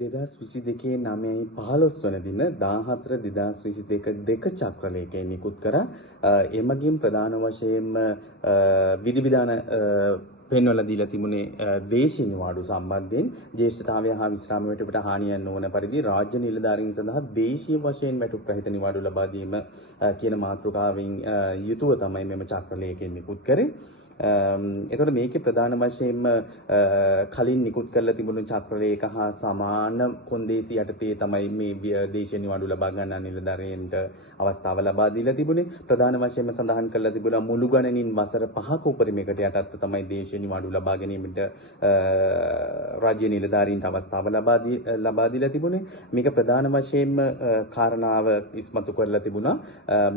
2022 9/15 වන දින 14/2022 දෙක චක්‍රලේඛය නිකුත් කරා. එමගින් ප්‍රධාන වශයෙන්ම විධිවිධාන පෙන්වලා දීලා තිබුණේ දේශීය නිවාඩු සම්බන්ධයෙන් ජ්‍යෙෂ්ඨතාවය හා විශ්‍රාම වැටුපට හානියක් නොවන පරිදි රාජ්‍ය නිලධාරීන් සඳහා දේශීය වශයෙන් වැටුප් රහිත නිවාඩු ලබා දීම කියන මාතෘකාවෙන් යුතුව තමයි මෙම චක්‍රලේඛය නිකුත් කරේ. එතකොට මේකේ ප්‍රධාන වශයෙන්ම කලින් නිකුත් කරලා තිබුණු චක්‍රලේඛ හා සමාන කොන්දේසි යටතේ තමයි මේ දේශීය නිවාඩු ලබා ගන්න නිලධාරීන්ට අවස්ථාව ලබා දීලා තිබුණේ. ප්‍රධාන වශයෙන්ම සඳහන් කරලා තිබුණා මුළු ගණනින් වසර 5ක උපරිමයකට යටත්ව තමයි දේශීය නිවාඩු ලබා ගැනීමට රාජ්‍ය නිලධාරීන්ට අවස්ථාව ලබා දීලා තිබුණේ. මේක ප්‍රධාන වශයෙන්ම කාරණාව ඉස්මතු කරලා තිබුණා.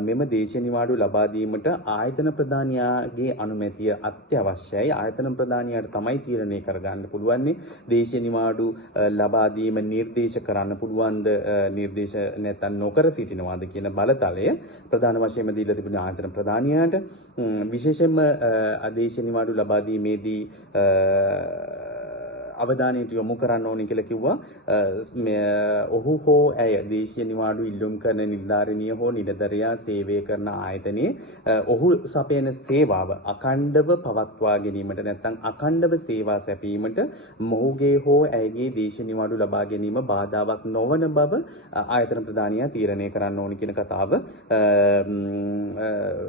මෙම දේශීය නිවාඩු ලබා දීමට ආයතන ප්‍රධානියාගේ අනුමැතිය අත්‍යවශ්‍යයි. ආයතන ප්‍රධානියාට තමයි තීරණය කරගන්න පුළුවන්නේ දේශීය නිවාඩු ලබා දීම නිර්දේශ කරන්න පුළුවන්ද නිර්දේශ නැත්නම් නොකර සිටිනවාද කියන බලතලය ප්‍රධාන වශයෙන්ම දීලා තිබුණේ ආයතන ප්‍රධානියාට. විශේෂයෙන්ම දේශීය නිවාඩු ලබා දීමේදී අවධානයට යොමු කරන්න ඕනේ කියලා කිව්වා. ඔහු හෝ ඇය දේශීය නිවාඩු ඉල්ලුම් කරන නිලධාරිනිය හෝ නිලධරයා සේවය කරන ආයතනයේ ඔහු සපයන සේවාව අඛණ්ඩව පවත්වා ගැනීමට නැත්නම් අඛණ්ඩව සේවා සැපීමට මොහුගේ හෝ ඇයගේ දේශීය නිවාඩු ලබා ගැනීම බාධාවක් නොවන බව ආයතන ප්‍රධානියා තීරණය කරන්න ඕනේ කියන කතාව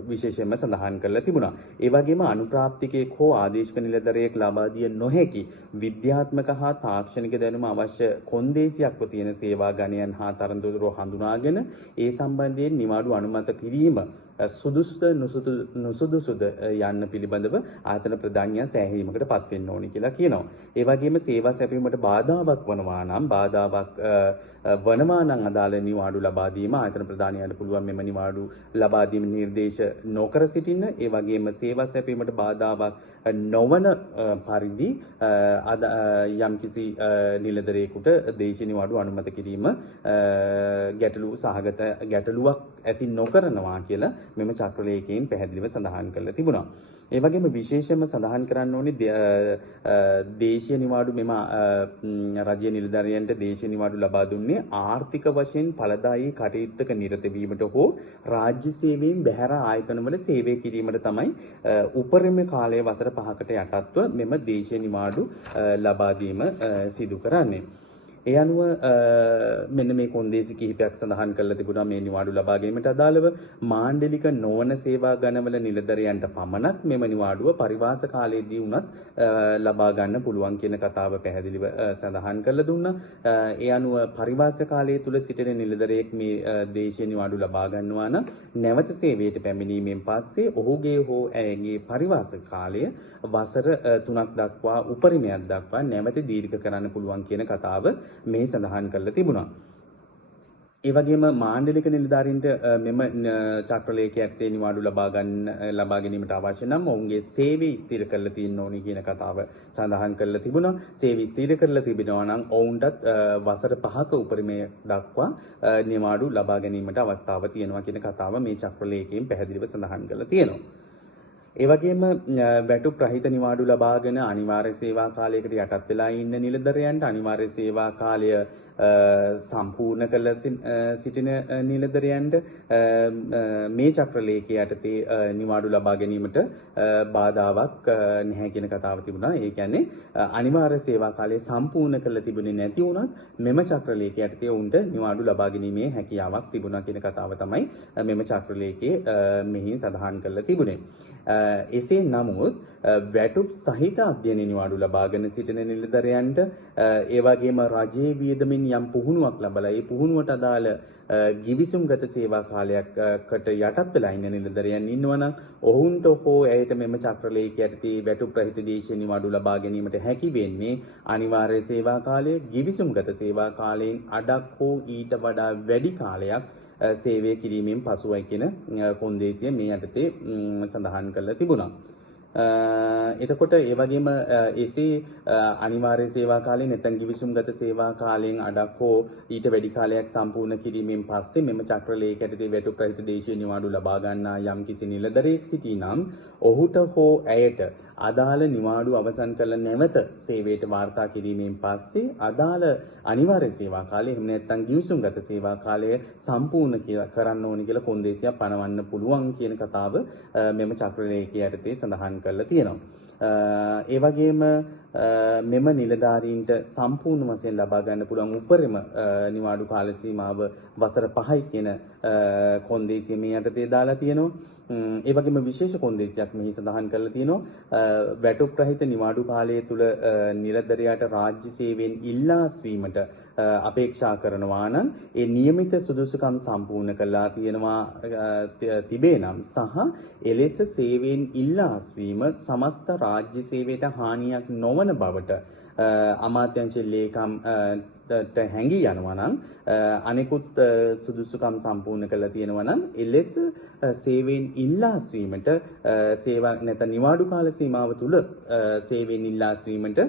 විශේෂයෙන්ම සඳහන් කරලා තිබුණා. ඒ වගේම අනුප්‍රාප්තිකයෙක් හෝ ආදේශක නිලධරයෙක් ලබා දිය නොහැකි විද්‍යාත්මක හා තාක්ෂණික දැනුම අවශ්‍ය කොන්දේසියක්ව තියෙන සේවා ගණයන් හා තරඳුරු හඳුනාගෙන ඒ සම්බන්ධයෙන් නිවාඩු අනුමත කිරීම සුදුසුද නුසුදුසුද යන්න පිළිබඳව ආයතන ප්‍රධානියා සෑහීමකට පත් වෙන්න ඕනි කියලා කියනවා. ඒ වගේම සේවා සැපීමට බාධාවක් වනවා නම් අදාළ නිවාඩු ලබා දීම ආයතන ප්‍රධානියාට පුළුවන් මෙම නිවාඩු ලබා දීම නිර්දේශ නොකර සිටින්න. ඒ වගේම සේවා සැපීමට බාධාවක් නොවන පරිදි යම්කිසි නිලධරයෙකුට දේශීය නිවාඩු අනුමත කිරීම ගැටලුවක් ඇති නොකරනවා කියලා මෙම චක්‍රලේඛයෙන් පැහැදිලිව සඳහන් කරලා තිබුණා. ඒ වගේම විශේෂයෙන්ම සඳහන් කරන්න ඕනේ දේශීය නිවාඩු මෙම රාජ්‍ය නිලධාරියන්ට දේශීය නිවාඩු ලබා දුන්නේ ආර්ථික වශයෙන් ඵලදායී කටයුත්තක නිරත වීමට හෝ රාජ්‍ය සේවයෙන් බැහැර ආයතනවල සේවය කිරීමට තමයි උපරිම කාලය වසර 5කට යටත්ව මෙම දේශීය නිවාඩු ලබා දීම සිදු කරන්නේ. ඒ අනුව මෙන්න මේ කොන්දේසි කිහිපයක් සඳහන් කරලා තිබුණා මේ නිවාඩු ලබා ගැනීමට අදාළව මාණ්ඩලික නොවන සේවා ගණවල නිලධරයන්ට පමණක් මෙම නිවාඩුව පරිවාස කාලයේදී වුණත් ලබා ගන්න පුළුවන් කියන කතාව පැහැදිලිව සඳහන් කරලා දුන්නා. ඒ අනුව පරිවාස කාලය තුල සිටින නිලධරයෙක් මේ දේශීය නිවාඩු ලබා ගන්නවා නම් නැවත සේවයට පැමිණීමෙන් පස්සේ ඔහුගේ හෝ ඇයගේ පරිවාස කාලය වසර 3ක් දක්වා උපරිමයක් දක්වා නැවත දීර්ඝ කරන්න පුළුවන් කියන කතාව මේ සඳහන් කරලා තිබුණා. ඒ වගේම මාණ්ඩලික නිලධාරීන්ට මෙම චක්‍රලේඛයට නිවාඩු ලබා ගැනීමට අවශ්‍ය නම් ඔවුන්ගේ සේවය ස්ථිර කරලා තියෙන්න ඕනි කියන කතාව සඳහන් කරලා තිබුණා. සේවය ස්ථිර කරලා තිබෙනවා නම් ඔවුන්ටත් වසර 5ක උපරිමය දක්වා නිවාඩු ලබා ගැනීමට අවස්ථාව තියෙනවා කියන කතාව මේ චක්‍රලේඛයෙන් පැහැදිලිව සඳහන් කරලා තියෙනවා. ඒ වගේම වැටුප් රහිත නිවාඩු ලබාගෙන අනිවාර්ය සේවා කාලයකට යටත් වෙලා ඉන්න නිලධරයන්ට අනිවාර්ය සේවා කාලය සම්පූර්ණ කළ සිටින නිලධරයන්ට මේ චක්‍රලේඛය යටතේ නිවාඩු ලබා ගැනීමට බාධාවක් නැහැ කියන කතාව තිබුණා. ඒ කියන්නේ අනිවාර්ය සේවා කාලය සම්පූර්ණ කළ තිබුණේ නැති වුණත් මෙම චක්‍රලේඛය යටතේ උන්ට නිවාඩු ලබා ගැනීමේ හැකියාවක් තිබුණා කියන කතාව තමයි මෙම චක්‍රලේඛයේ මෙහි සඳහන් කරලා තිබුණේ. එසේ නමුත් වැටුප් සහිත අධ්‍යයන නිවාඩු ලබාගෙන සිටින නිලධරයන්ට ඒ වගේම රජයේ වියදමින් යම් පුහුණුවක් ලැබලා ඒ පුහුණුවට අදාළ ගිවිසුම්ගත සේවා කාලයකට යටත් වෙලා ඉන්න නිලධරයන් ඉන්නවනම් ඔවුන්ට හෝ ඇයට මෙම චක්‍රලේඛය යටතේ වැටුප් රහිත දේශීය නිවාඩු ලබා ගැනීමට හැකි වෙන්නේ අනිවාර්ය සේවා කාලය ගිවිසුම්ගත සේවා කාලයෙන් අඩක් හෝ ඊට වඩා වැඩි කාලයක් සේවය කිරීමෙන් පසුවයි කියන කොන්දේසිය මේ යටතේ සඳහන් කරලා තිබුණා. එතකොට ඒ වගේම එසේ අනිවාර්ය සේවා කාලය නැත්නම් ගිවිසුම්ගත සේවා කාලයෙන් අඩක් හෝ ඊට වැඩි කාලයක් සම්පූර්ණ කිරීමෙන් පස්සේ මෙම චක්‍රලේඛයට වැටුප් රහිත දේශීය නිවාඩු ලබා ගන්නා යම් කිසි නිලධරයෙක් සිටිනම් ඔහුට හෝ ඇයට අදාළ නිවාඩු අවසන් කළ නැවත සේවයට වාර්තා කිරීමෙන් පස්සේ අදාළ අනිවාර්ය සේවා කාලය එහෙම නැත්නම් ගිවිසුම්ගත සේවා කාලය සම්පූර්ණ කරන්න ඕනි කියලා කොන්දේසියක් පනවන්න පුළුවන් කියන කතාව මෙම චක්‍රලේඛය යටතේ සඳහන් කරලා තියෙනවා. ඒ වගේම මෙම නිලධාරීන්ට සම්පූර්ණ වශයෙන් ලබා ගන්න පුළුවන් උපරිම නිවාඩු කාල සීමාව වසර 5යි කියන කොන්දේසිය මේ යටතේ දාලා තියෙනවා. ඒ වගේම විශේෂ කොන්දේසියක් මෙහි සඳහන් කරලා තියෙනවා වැටුප් රහිත නිවාඩු කාලය තුල නිලධරයාට රාජ්‍ය සේවයෙන් ඉල්ලා අස්වීමට අපේක්ෂා කරනවා නම් ඒ නියමිත සුදුසුකම් සම්පූර්ණ කළා තියෙනවා තිබේ නම් සහ එලෙස සේවයෙන් ඉල්ලා අස්වීම සමස්ත රාජ්‍ය සේවයට හානියක් නොවන බවට අමාත්‍යාංශ ලේකම් හැඟී යනවා නම් අනෙකුත් සුදුසුකම් සම්පූර්ණ කරලා තියෙනවා නම් එලෙස සේවයෙන් ඉල්ලා අස්වීමට සේවා නැත්නම් නිවාඩු කාල සීමාව තුල සේවයෙන් ඉල්ලා අස්වීමට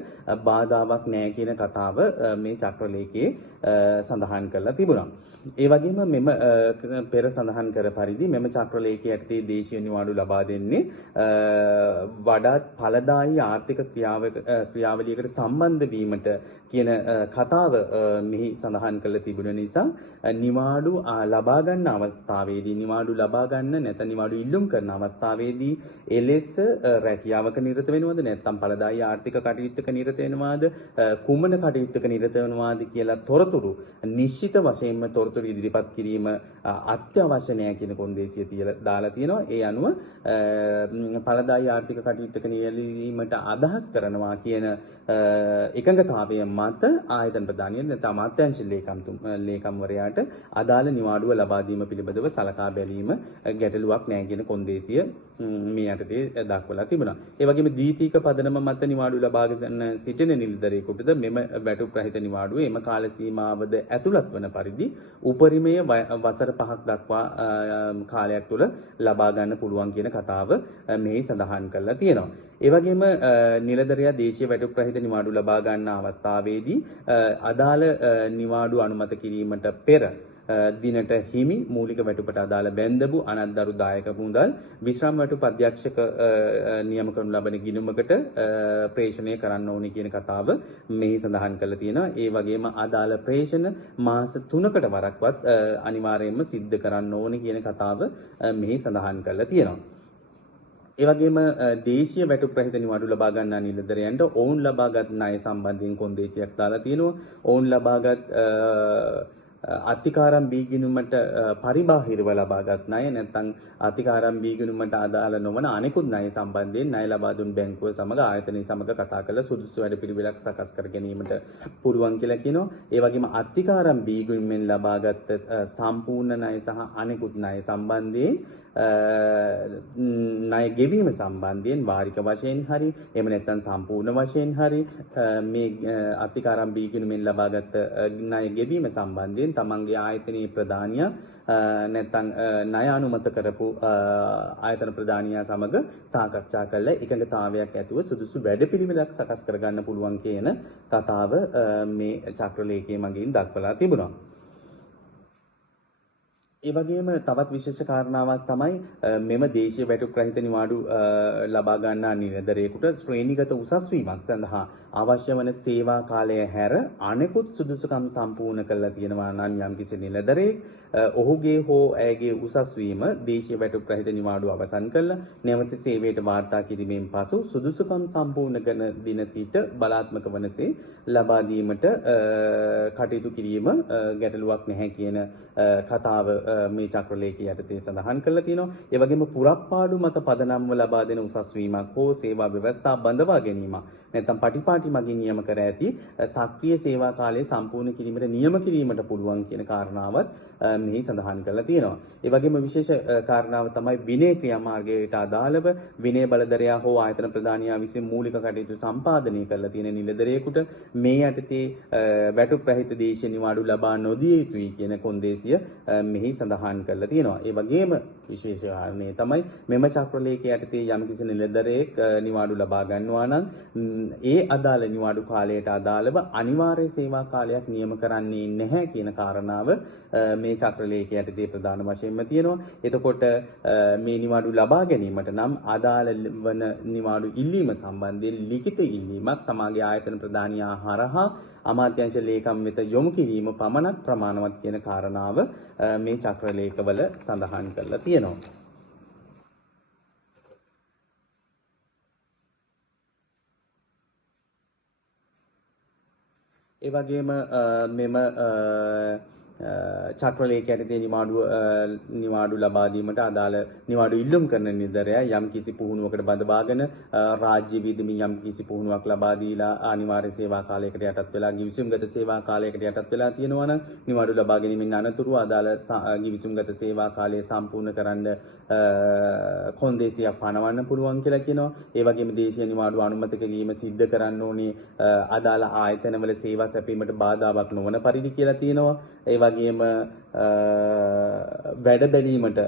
බාධාවක් නැහැ කියන කතාව මේ චක්‍රලේඛයේ සඳහන් කරලා තිබුණා. ඒ වගේම මෙම පෙර සඳහන් කර පරිදි මෙම චක්‍රලේඛය යටතේ දේශීය නිවාඩු ලබා දෙන්නේ වඩාත් ඵලදායී ආර්ථික ක්‍රියාවලියකට සම්බන්ධ වීමට කියන කතාව මෙහි සඳහන් කරලා තිබුණ නිසා නිවාඩු ලබා ගන්න අවස්ථාවේදී නිවාඩු ලබා ගන්න නැත්නම් නිවාඩු ඉල්ලුම් කරන අවස්ථාවේදී එලෙස රැකියාවක නිරත වෙනවද නැත්නම් ඵලදායී ආර්ථික කටයුත්තක නිරත වෙනවද කුමන කටයුත්තක නිරත වෙනවද කියලා තොරතුරු නිශ්චිත වශයෙන්ම තොරතුරු ඉදිරිපත් කිරීම අත්‍යවශ්‍ය නැහැ කියන කොන්දේසිය තියලා දාලා තියෙනවා. ඒ අනුව ඵලදායී ආර්ථික කටයුත්තක නියැලීමට අදහස් කරනවා කියන එකඟතාවය මත ආයතන ප්‍රධානිය නැත්නම් අමාත්‍යාංශ ලේකම්වරයාට අදාළ නිවාඩුව ලබා දීම පිළිබඳව සලකා බැලීම ගැටලුවක් නැහැ කියන කොන්දේසිය මේ යටතේ දක්වලා තිබුණා. ඒ වගේම දීතික පදනම මත නිවාඩු ලබා ගන්න සිටින නිලධරයෙකුටද මෙම වැටුප් රහිත නිවාඩුව එම කාල සීමාවද ඇතුළත් වන පරිදි උපරිමය වසර 5ක් දක්වා කාලයක් තුළ ලබා ගන්න පුළුවන් කියන කතාව මෙහි සඳහන් කරලා තියෙනවා. ඒ වගේම නිලධරයා දේශීය වැටුප් රහිත නිවාඩු ලබා ගන්න අවස්ථාවේදී අදාළ නිවාඩු අනුමත කිරීමට පෙර දිනට හිමි මූලික වැටුපට අදාළ බැඳපු අනත්දරු දායක මුදල් විශ්‍රාම වැටුප් අධ්‍යක්ෂක නියම කරනු ලබන ගිණුමකට ප්‍රේෂණය කරන්න ඕනේ කියන කතාව මෙහි සඳහන් කරලා තියෙනවා. ඒ වගේම අදාළ ප්‍රේෂණ මාස 3කට වරක්වත් අනිවාර්යයෙන්ම සිද්ධ කරන්න ඕනේ කියන කතාව මෙහි සඳහන් කරලා තියෙනවා. ඒ වගේම දේශීය වැටුප් රහිත නිවාඩු ලබා ගන්නා නිලධරයන්ට ඔවුන් ලබාගත් ණය සම්බන්ධයෙන් කොන්දේසියක් දාලා තියෙනවා. ඔවුන් ලබාගත් අතිකාරම් බීගිනුමට පරිබාහිරව ලබාගත් ණය නැත්නම් අතිකාරම් බීගිනුමට අදාළ නොවන අනෙකුත් ණය සම්බන්ධයෙන් ණය ලබා දුන් බැංකුව සමග ආයතනය සමග කතා කරලා සුදුසු වැඩපිළිවෙලක් සකස් කර ගැනීමට පුළුවන් කියලා කියනවා. ඒ වගේම අතිකාරම් බීගිනුමෙන් ලබාගත් සම්පූර්ණ ණය සහ අනෙකුත් ණය සම්බන්ධයෙන් ණය ගෙවීම සම්බන්ධයෙන් වාරික වශයෙන් හරි එහෙම නැත්නම් සම්පූර්ණ වශයෙන් හරි මේ අතිකාරම් බීගිනුමෙන් ලබාගත් ණය ගෙවීම සම්බන්ධයෙන් තමන්ගේ ආයතනයේ ප්‍රධානියා නැත්නම් ණය අනුමත කරපු ආයතන ප්‍රධානියා සමග සාකච්ඡා කරලා එකඟතාවයක් ඇතුව සුදුසු වැඩපිළිවෙලක් සකස් කරගන්න පුළුවන් කියන කතාව මේ චක්‍රලේඛයේ මගින් දක්වලා තිබුණා. ඒ වගේම තවත් විශේෂ කාරණාවක් තමයි මෙම දේශීය වැටුප් රහිත නිවාඩු ලබා ගන්නා නිලධරයෙකුට ශ්‍රේණිගත උසස් වීමක් සඳහා අවශ්‍ය වන සේවා කාලය හැර අනෙකුත් සුදුසුකම් සම්පූර්ණ කරලා තියෙනවා නම් යම්කිසි නිලධරයෙක් ඔහුගේ හෝ ඇයගේ උසස් වීම දේශීය වැටුප් රහිත නිවාඩු අවසන් කළා නැවත සේවයට වාර්තා කිරීමෙන් පසු සුදුසුකම් සම්පූර්ණ කරන දින සිට බලාත්මක වනසේ ලබා දීමට කටයුතු කිරීම ගැටලුවක් නැහැ කියන කතාව මේ චක්‍රලේඛය යටතේ සඳහන් කරලා තියෙනවා. ඒ වගේම පුරප්පාඩු මත පදනම්ව ලබා දෙන උසස් වීමක් හෝ සේවා ව්‍යවස්ථා බඳවා ගැනීමක් නැත්නම් පටිපාටි මගින් නියම කර ඇති සක්‍රීය සේවා කාලය සම්පූර්ණ කිරීමට නියම කිරීමට පුළුවන් කියන කාරණාවත් මෙහි සඳහන් කරලා තියෙනවා. ඒ වගේම විශේෂ කාරණාව තමයි විනය ක්‍රියාමාර්ගයට අදාළව විනය බලධරයා හෝ ආයතන ප්‍රධානියා විසින් මූලික කටයුතු සම්පාදනය කරලා තියෙන නිලධරයෙකුට මේ යටතේ වැටුප් රහිත දේශීය නිවාඩු ලබා නොදිය යුතුයි කියන කොන්දේසිය මෙහි සඳහන් කරලා තියෙනවා. ඒ වගේම විශේෂ කාරණේ තමයි මෙම චක්‍රලේඛය යටතේ යම්කිසි නිලධරයෙක් නිවාඩු ලබා ගන්නවා නම් ඒ අදාළ නිවාඩු කාලයට අදාළව අනිවාර්ය සේවා කාලයක් නියම කරන්නේ නැහැ කියන කාරණාව මේ චක්‍රලේඛය යටතේ ප්‍රධාන වශයෙන්ම තියෙනවා. එතකොට මේ නිවාඩු ලබා ගැනීමට නම් අදාළ වන නිවාඩු ඉල්ලීම සම්බන්ධයෙන් ලිඛිත ඉල්ලීමක් තමාගේ ආයතන ප්‍රධානියා හරහා අමාත්‍යාංශ ලේකම් වෙත යොමු කිරීම පමණක් ප්‍රමාණවත් කියන කාරණාව මේ චක්‍රලේඛවල සඳහන් කරලා තියෙනවා. ඒ වගේම මෙම චක්‍රලේඛය යටතේ නිවාඩු ලබා දීමට අදාළ නිවාඩු ඉල්ලුම් කරන නිලධරයා යම් කිසි පුහුණුවකට බඳවාගෙන රාජ්‍ය විධිමින් යම් කිසි පුහුණුවක් ලබා දීලා අනිවාර්ය සේවා කාලයකට යටත් වෙලා ගිවිසුම්ගත සේවා කාලයකට යටත් වෙලා තියෙනවා නම් නිවාඩු ලබා ගැනීමෙන් අනතුරු අදාළ ගිවිසුම්ගත සේවා කාලය සම්පූර්ණ කරන්න කොන්දේසියක් පනවන්න පුළුවන් කියලා කියනවා. ඒ වගේම දේශීය නිවාඩු අනුමත කිරීම සිද්ධ කරන්න ඕනේ අදාළ ආයතනවල සේවා සැපීමට බාධාවක් නොවන පරිදි කියලා තියෙනවා. ඒ වගේම වැඩ බැලීමට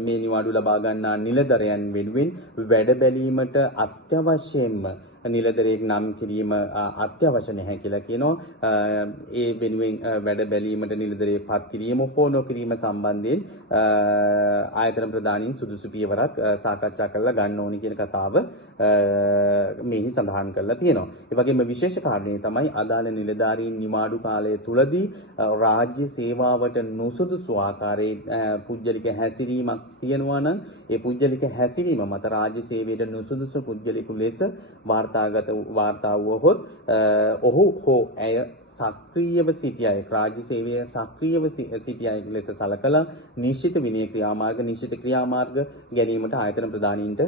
මේ නිවාඩු ලබා ගන්නා නිලධරයන් වෙනුවෙන් වැඩ බැලීමට අත්‍යවශ්‍යයෙන්ම නිලධරයෙක් නම් කිරීම අත්‍යවශ්‍ය නැහැ කියලා කියනවා. ඒ වෙනුවෙන් වැඩ බැලීමට නිලධරයෙක් පත් කිරීම හෝ නොකිරීම සම්බන්ධයෙන් ආයතන ප්‍රධානීන් සුදුසු පියවරක් සාකච්ඡා කරලා ගන්න ඕනි කියන කතාව මෙහි සඳහන් කරලා තියෙනවා. ඒ වගේම විශේෂ කාරණේ තමයි අදාළ නිලධාරීන් නිවාඩු කාලය තුලදී රාජ්‍ය සේවාවට නුසුදුසු ආකාරයේ පුද්ගලික හැසිරීමක් තියෙනවා නම් ඒ පුද්ගලික හැසිරීම මත රාජ්‍ය සේවයට නුසුදුසු පුද්ගලිකු ලෙස වාර්තා වුවහොත් ඔහු හෝ ඇය සක්‍රීයව සිටි අය රාජ්‍ය සේවයේ සක්‍රීයව සිටි අය ලෙස සලකලා නිශ්චිත විනය ක්‍රියාමාර්ග නිශ්චිත ක්‍රියාමාර්ග ගැනීමට ආයතන ප්‍රධානීන්ට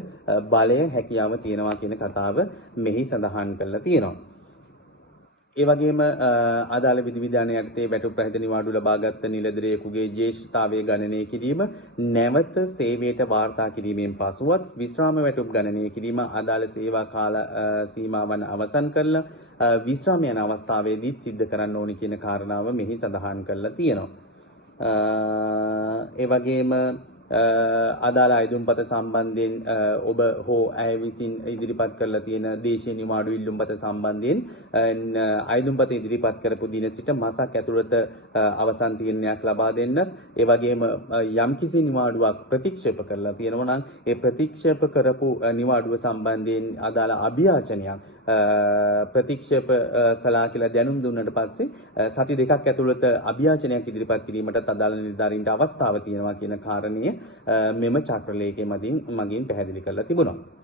බලය හැකියාව තියෙනවා කියන කතාව මෙහි සඳහන් කරලා තියෙනවා. ඒ වගේම අදාළ විධිවිධාන යටතේ වැටුප් රහිත නිවාඩු ලබාගත් නිලධරයෙකුගේ ජ්‍යෙෂ්ඨතාවය ගණනය කිරීම නැවත සේවයට වාර්තා කිරීමෙන් පසුවත් විශ්‍රාම වැටුප් ගණනය කිරීම අදාළ සේවා කාල සීමාවන් අවසන් කරලා විශ්‍රාම යන අවස්ථාවේදීත් සිද්ධ කරන්න ඕනි කියන කාරණාව මෙහි සඳහන් කරලා තියෙනවා. ඒ වගේම අදාළ අයදුම්පත සම්බන්ධයෙන් ඔබ හෝ ඇය විසින් ඉදිරිපත් කරලා තියෙන දේශීය නිවාඩු ඉල්ලුම්පත සම්බන්ධයෙන් අයදුම්පත ඉදිරිපත් කරපු දින සිට මාසක් ඇතුළත අවසන් තීරණයක් ලබා දෙන්න. ඒ වගේම යම්කිසි නිවාඩුවක් ප්‍රතික්ෂේප කරලා තියෙනවා නම් ඒ ප්‍රතික්ෂේප කරපු නිවාඩුව සම්බන්ධයෙන් අදාළ අභියාචනයක් ප්‍රතික්ෂේප කළා කියලා දැනුම් දුන්නට පස්සේ සති දෙකක් ඇතුළත අභියාචනයක් ඉදිරිපත් කිරීමට අදාළ නිලධාරීන්ට අවස්ථාව තියෙනවා කියන කාරණය මෙම චක්‍රලේඛයේ මගින් පැහැදිලි කරලා තිබුණා.